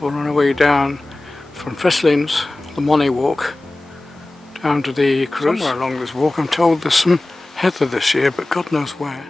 We're on our way down from Fesselins, the Monet walk, down to the Creuse. Somewhere along this walk I'm told there's some heather this year, but God knows where.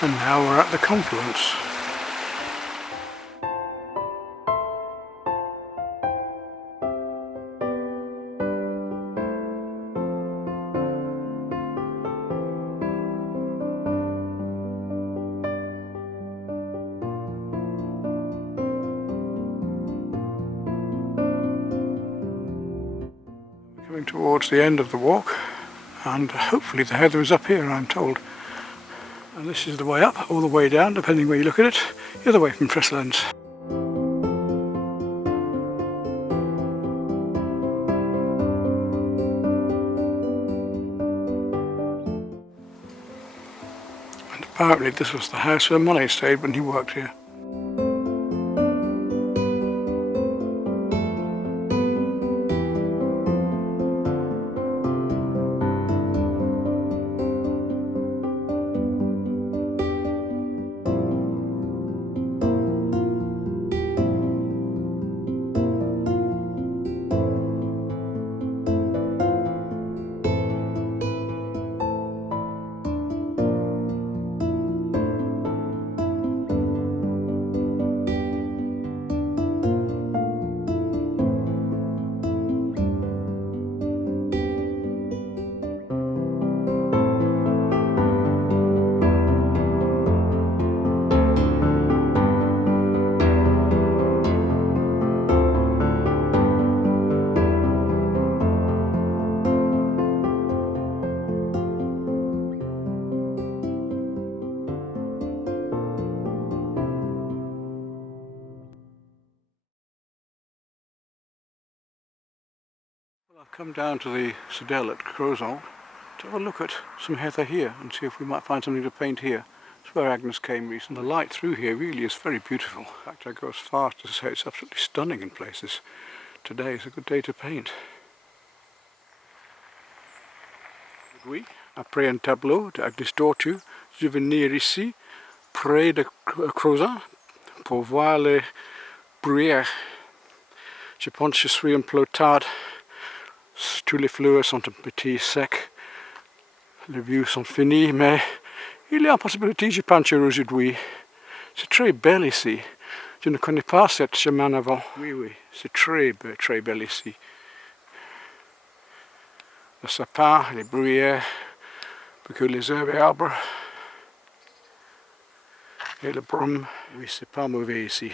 And now we're at the Confluence. We're coming towards the end of the walk, and hopefully the heather is up here, I'm told. And this is the way up, or the way down, depending where you look at it, the other way from Fesselins. And apparently this was the house where Monet stayed when he worked here. I've come down to the Sedelle at Crozant to have a look at some heather here and see if we might find something to paint here. It's where Agnes came recently. The light through here really is very beautiful. In fact, I go as far as to say it's absolutely stunning in places. Today is a good day to paint. Oui, après un tableau d'Agnes Tortue, je vais venir ici, près de Crozant, pour voir les bruyères. Je pense que je suis un peu tard. Tous les fleurs sont un petit secs, les vues sont finies, mais il y a une possibilité, je pense, aujourd'hui. C'est très belle ici. Je ne connais pas cette chemin avant. Oui, oui, c'est très belle ici. Le sapin, les bruyères, que les herbes et arbres. Et le brume. Oui, c'est pas mauvais ici.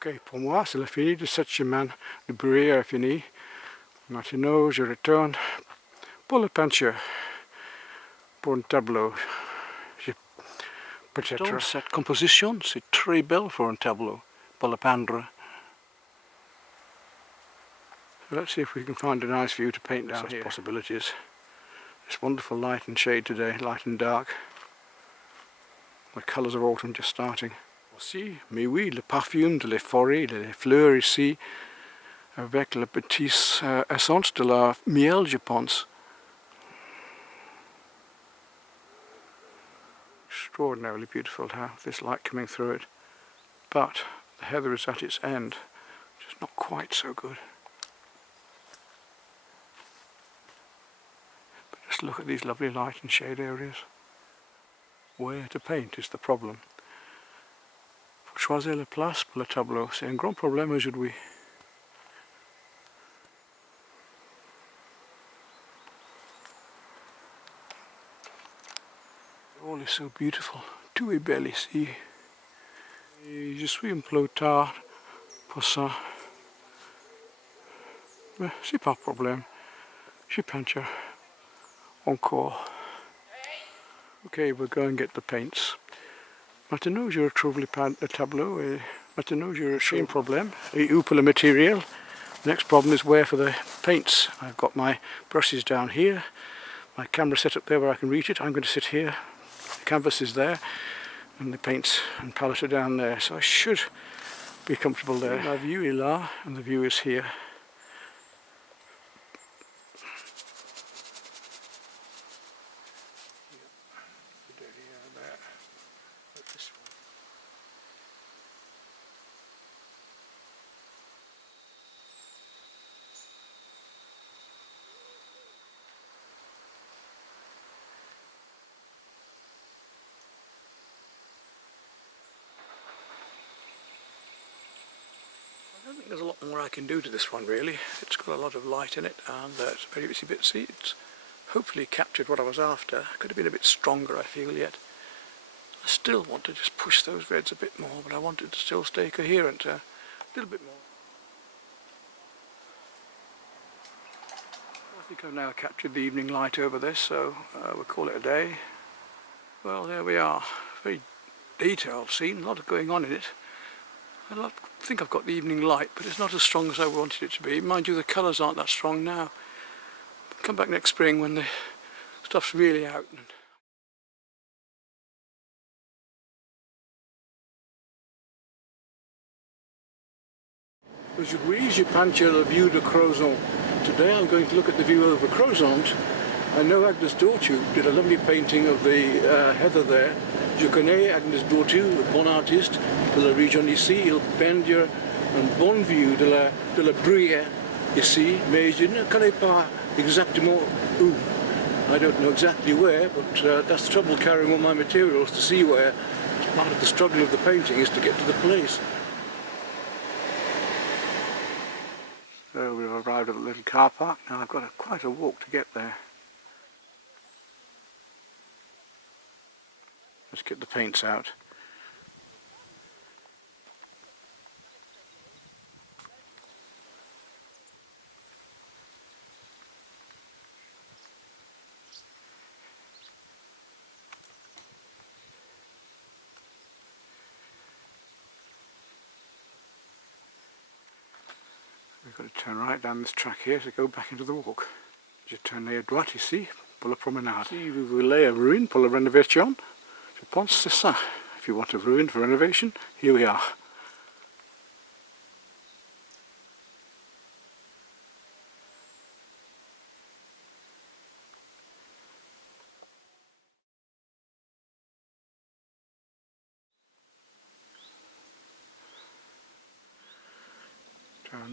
Ok, pour moi, c'est la fin de cette chemin. Le bruyère est fini. Maintenant, je retourne pour la peinture, pour un tableau. Peut-être. Cette composition, c'est très belle pour un tableau, pour le peindre. So let's see if we can find a nice view to paint down here. Possibilities. It's wonderful light and shade today, light and dark. The colours of autumn just starting. Voici, mais oui, le parfum de les forêts, les fleurs ici, avec la petite essence de la miel, je pense. Extraordinarily beautiful to have this light coming through it. But the heather is at its end, which is not quite so good. But just look at these lovely light and shade areas. Where to paint is the problem. Faut choisir la place pour le tableau. C'est un grand problème aujourd'hui. All is so beautiful. Tout est belle ici. Et je suis un peu tard pour ça. Mais c'est pas un problème. Je peinture encore. Okay, we'll go and get the paints. Maintenant, je retrouve le tableau et maintenant, je retrouve un problème. Et où pour le matériel? The next problem is where for the paints. I've got my brushes down here, my camera set up there where I can reach it. I'm going to sit here. The canvas is there, and the paints and palette are down there, so I should be comfortable there. My view is là, and the view is here. I don't think there's a lot more I can do to this one really. It's got a lot of light in it and it's very bitsy. It's hopefully captured what I was after. Could have been a bit stronger I feel yet. I still want to just push those reds a bit more, but I want it to still stay coherent a little bit more. I think I've now captured the evening light over this, so we'll call it a day. Well, there we are. Very detailed scene, a lot going on in it. I think I've got the evening light, but it's not as strong as I wanted it to be. Mind you, the colours aren't that strong now. Come back next spring when the stuff's really out. Aujourd'hui, je peinture la vue de Crozant. Today I'm going to look at the view over Crozant. I know Agnes Dortu did a lovely painting of the heather there. Je connais Agnes Dortu, bon artiste de la région ici. Il peint une bonne vue de la bruyère ici, mais je ne connais pas exactement où. I don't know exactly where, but that's the trouble carrying all my materials to see where. Part of the struggle of the painting is to get to the place. So we've arrived at a little car park. Now I've got quite a walk to get there. Let's get the paints out. We've got to turn right down this track here to go back into the walk. Je tourne à droite ici pour la promenade. Si vous voulez une ruine pour la rénovation, je pense c'est ça. If you want a ruin for renovation, here we are.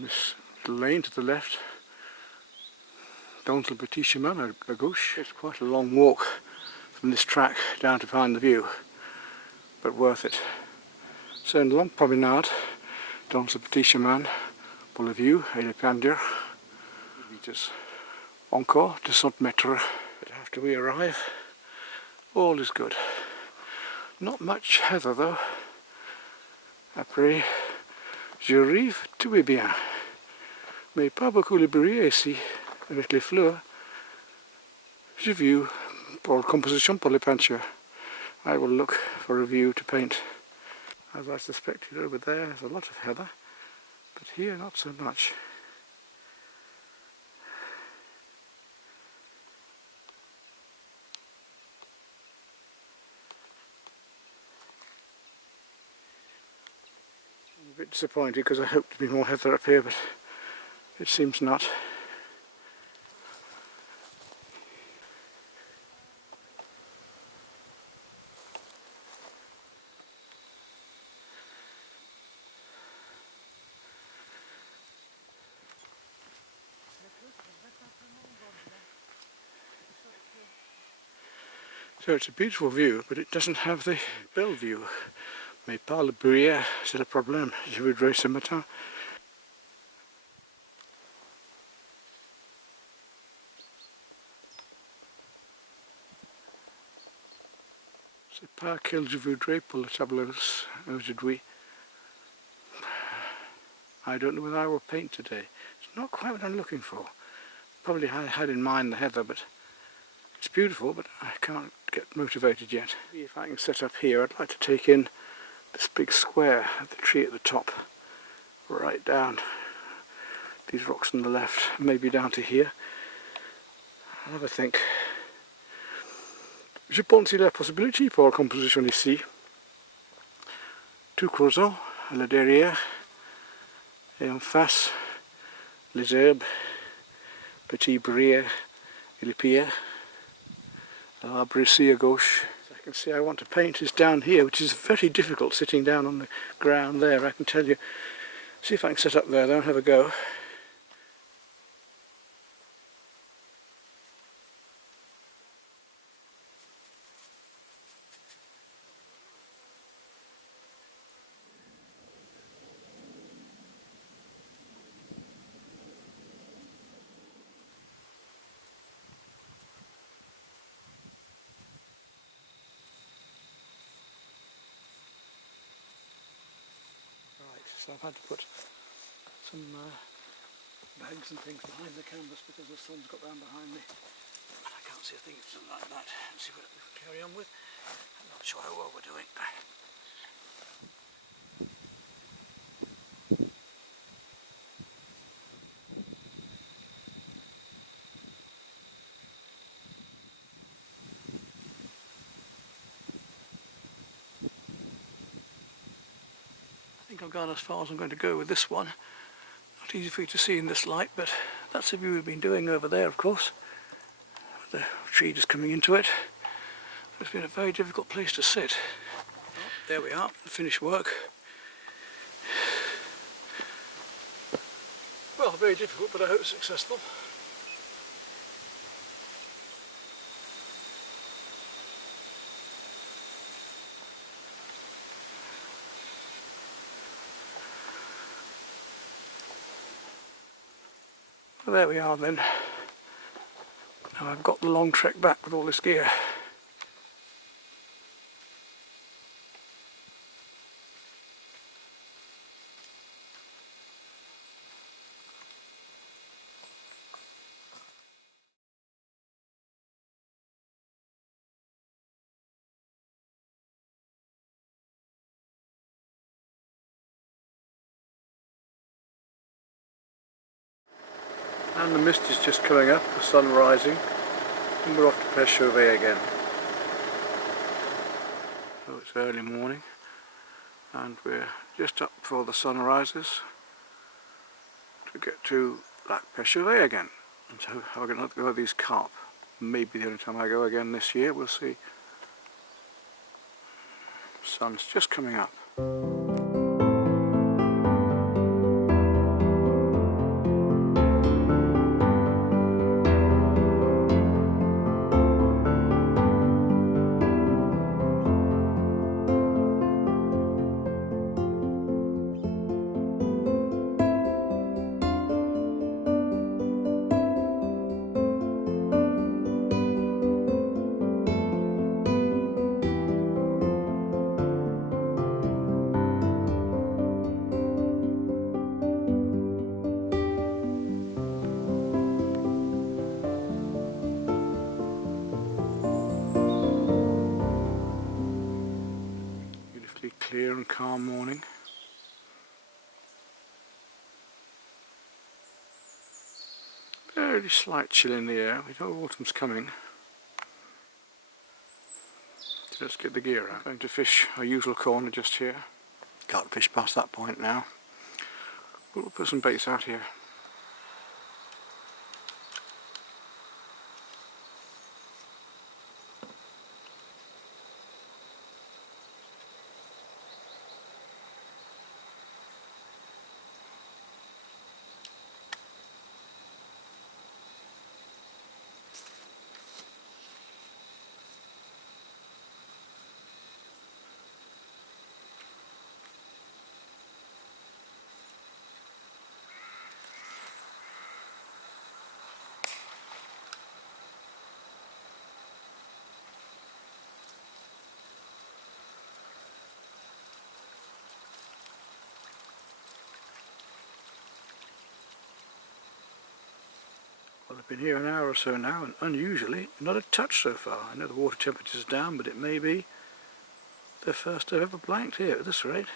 this lane to the left, dans le petit chemin à gauche. It's quite a long walk from this track down to find the view, but worth it. C'est une longue promenade dans le petit chemin pour la vue et le pendure. Meters. Encore 200 mètres. But after we arrive, all is good. Not much heather though. Après, j'arrive, tout est bien. Mais pas beaucoup de bruyère ici, avec les fleurs. J'ai vu pour composition pour les peintures. I will look for a view to paint. As I suspected, over there there's a lot of heather, but here not so much. I'm a bit disappointed because I hoped to be more heather up here, but it seems not. So it's a beautiful view, but it doesn't have the belle view. Mais pas le bruyère, c'est le problème. Je voudrais ce matin. C'est pas quel je voudrais pour les tableaux aujourd'hui. I don't know whether I will paint today. It's not quite what I'm looking for. Probably I had in mind the heather, but it's beautiful, but I can't get motivated yet. Maybe if I can set up here, I'd like to take in this big square of the tree at the top, right down. These rocks on the left, maybe down to here. I'll have a think. Je pense qu'il y a la possibilité pour la composition ici. Tout Crozant à la derrière, et en face, les herbes, petits bruyères et les pierres. L'arbre ici à gauche. I can see I want to paint is down here, which is very difficult sitting down on the ground there, I can tell you. See if I can set up there though and have a go. So I've had to put some bags and things behind the canvas because the sun's got round behind me. And I can't see a thing like that. Let's see what we can carry on with. I'm not sure how well we're doing. I think I've gone as far as I'm going to go with this one. Not easy for you to see in this light, but that's the view we've been doing over there, of course. The tree just coming into it. It's been a very difficult place to sit. There we are, the finished work. Well, very difficult, but I hope successful. Well, there we are then. Now I've got the long trek back with all this gear. And the mist is just coming up, the sun rising, and we're off to Creuze again. So it's early morning, and we're just up before the sun rises to get to Creuze again. And so we're going to go with these carp. Maybe the only time I go again this year, we'll see. Sun's just coming up. and calm morning. Very slight chill in the air. We know autumn's coming. So let's get the gear out. I'm going to fish our usual corner just here. Can't fish past that point now. But we'll put some baits out here. Well, I've been here an hour or so now, and unusually not a touch so far. I know the water temperature's down, but it may be the first I've ever blanked here at this rate.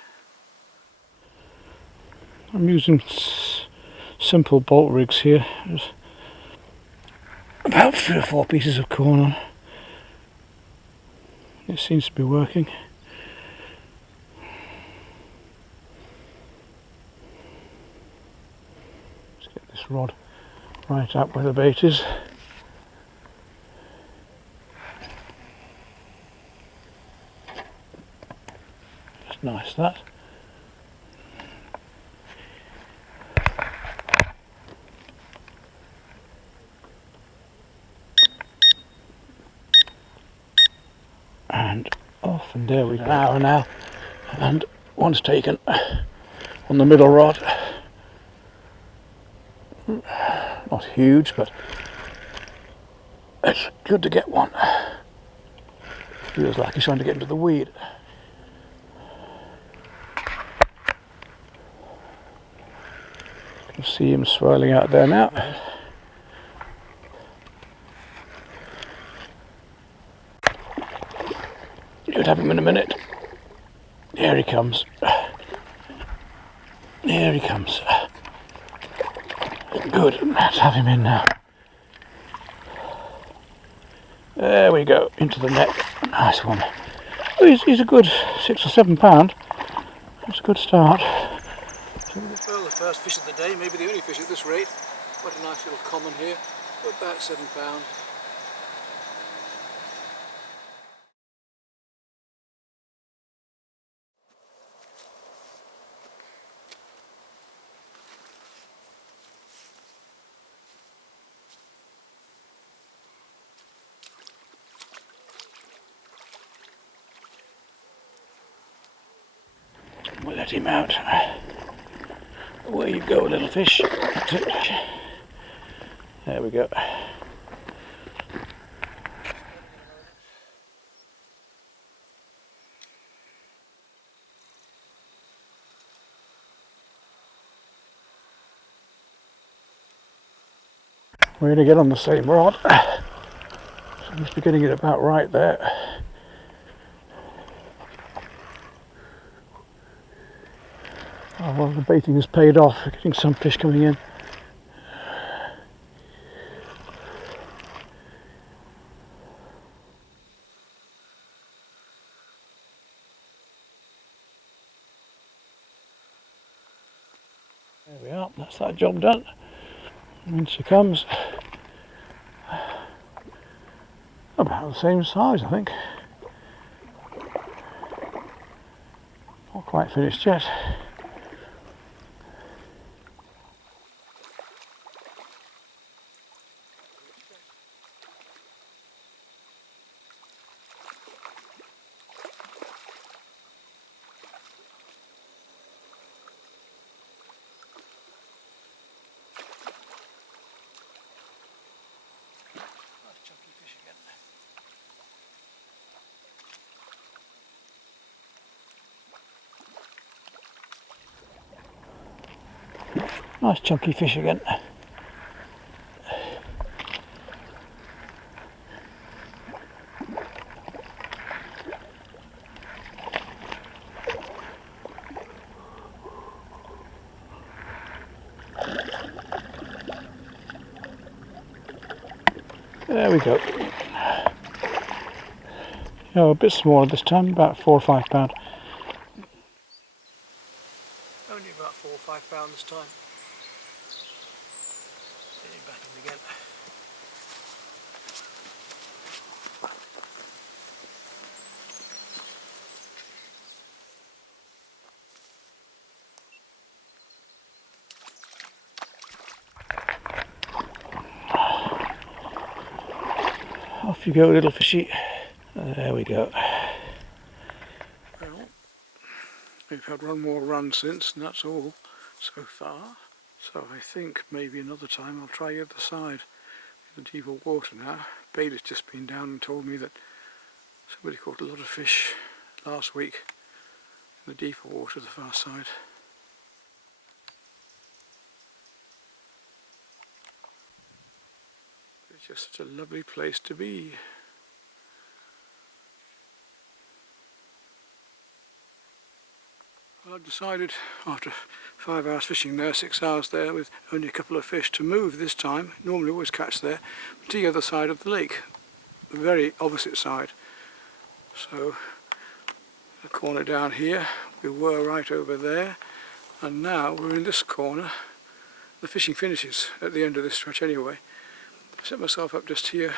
I'm using simple bolt rigs here. There's about 3 or 4 pieces of corn on. It seems to be working. Let's get this rod right up where the bait is. That's nice, that. And off, and there we go. An hour now, and one's taken on the middle rod. Not huge, but it's good to get one. Feels like he's trying to get into the weed. You can see him swirling out there now. You'd have him in a minute. Here he comes. Here he comes. Good, let's have him in now. There we go, into the net. Nice one. Oh, he's a good 6 or 7 pound. That's a good start. Well, the first fish of the day, maybe the only fish at this rate. What a nice little common here, about 7 pound. We'll let him out. Away you go, little fish. That's it. There we go. We're going to get on the same rod. So I must be getting it about right there. Oh, well, the baiting has paid off. We're getting some fish coming in. There we are, that's that job done. And in she comes. About the same size, I think. Not quite finished yet. Nice chunky fish again. There we go. Oh, a bit smaller this time, about £4 or £5. Only about £4 or £5 this time. Getting back in again. Off you go, little fishy. There we go. Well, we've had one more run since, and that's all so far. So I think maybe another time I'll try the other side. In the deeper water now. Bailey's just been down and told me that somebody caught a lot of fish last week in the deeper water, the far side. It's just such a lovely place to be. Well, I've decided after 5 hours fishing there, 6 hours there with only a couple of fish to move this time. Normally always catch there, to the other side of the lake, the very opposite side. So the corner down here, we were right over there, and now we're in this corner. The fishing finishes at the end of this stretch anyway. I set myself up just here.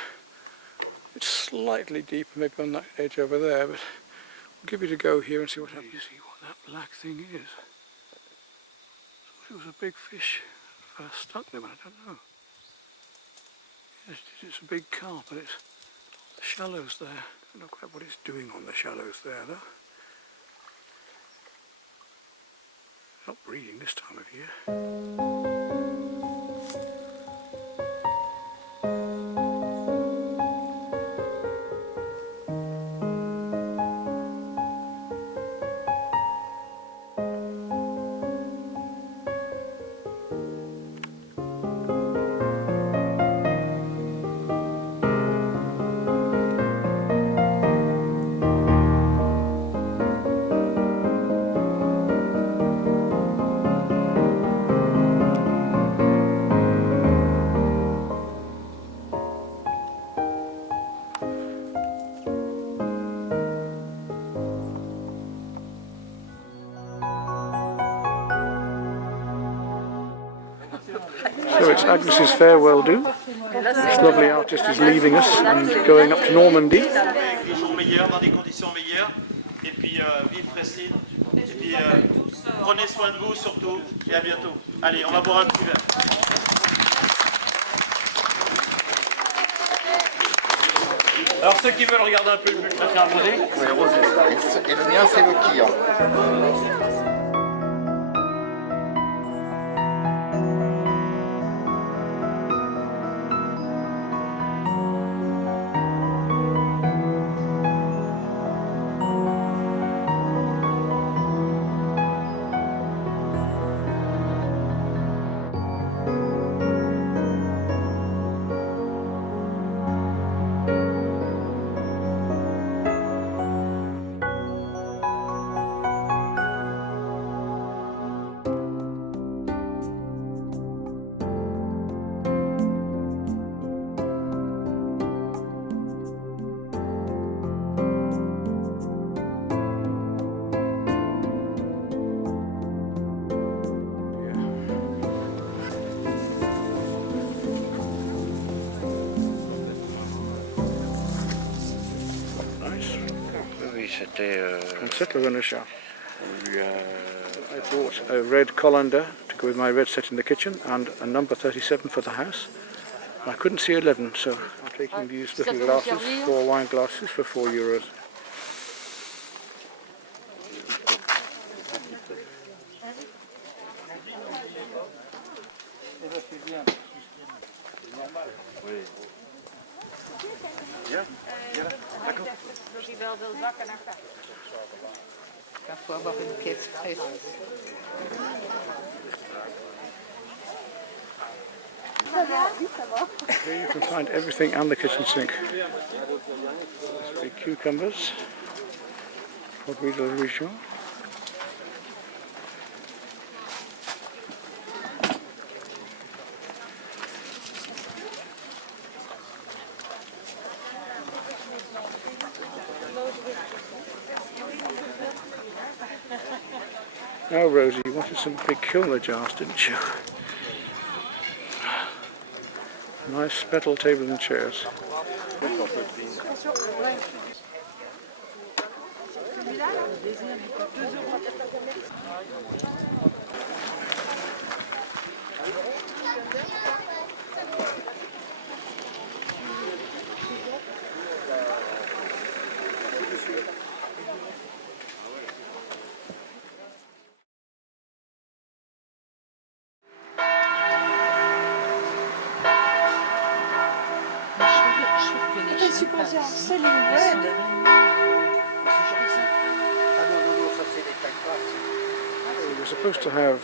It's slightly deeper, maybe on that edge over there, but we'll give it a go here and see what happens. You see what that black thing is? I thought it was a big fish. First stuck there, but I don't know. Yes, it's a big carp, but it's the shallows there. I don't know quite what it's doing on the shallows there, though. Not breeding this time of year. So it's Agnes's farewell do. This lovely artist is leaving us and going up to Normandy. Des jours meilleurs, dans des conditions meilleures, et puis vive Fressine, et puis prenez soin de vous surtout, et à bientôt. Allez, on va boire un petit verre. Alors ceux qui veulent regarder un peu le but, ça fait un rosé. Oui, rosé. Et le mien, c'est le quillan. Settle in a shop. I bought a red colander to go with my red set in the kitchen and a number 37 for the house. I couldn't see 11, so I'm taking these little glasses, 4 wine glasses for €4. Faut avoir une pièce fraîche. Here you can find everything and the kitchen sink. There's big cucumbers, produits de la région. Now Rosie, you wanted some big kilner jars, didn't you? Nice metal table and chairs. Je suis supposée en selling bread. We're supposed to have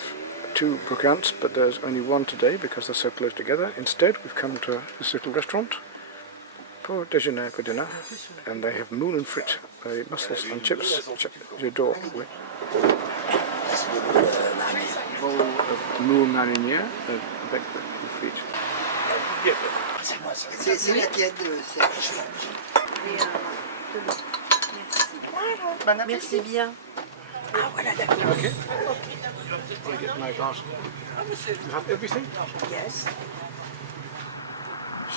2 brugants, but there's only 1 today because they're so close together. Instead, we've come to this little restaurant pour déjeuner for dinner, and they have moule and frites, mussels and chips, which j'adore. Bowl of moule marinière avec the frites. C'est la tienne, Serge. Merci bien. Ah voilà, d'accord. Okay. I'll get my glass. You have everything? Yes.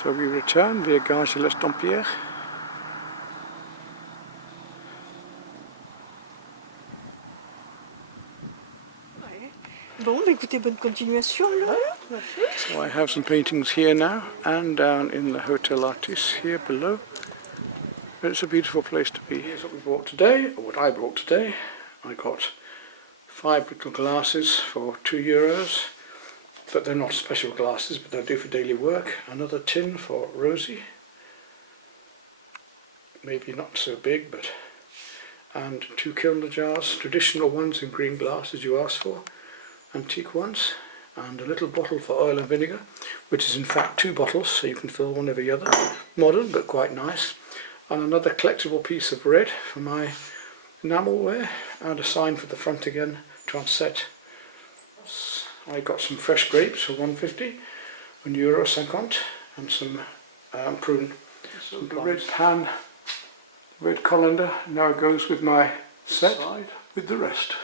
So we return via Gare de l'Estampierre. Bon, bah écoutez, bonne continuation là. So I have some paintings here now and down in the Hotel Artiste here below. It's a beautiful place to be. Here's what we bought today, or what I bought today. I got 5 little glasses for €2, but they're not special glasses, but they'll do for daily work. Another tin for Rosie, maybe not so big, but, and 2 kilner jars, traditional ones in green glass as you asked for, antique ones, and a little bottle for oil and vinegar, which is in fact 2 bottles, so you can fill one every other. Modern, but quite nice. And another collectible piece of red for my enamelware, and a sign for the front again, Transet. I got some fresh grapes for €1.50, €1.50, and some prune. So the red pan, red colander, now goes with my set with the rest.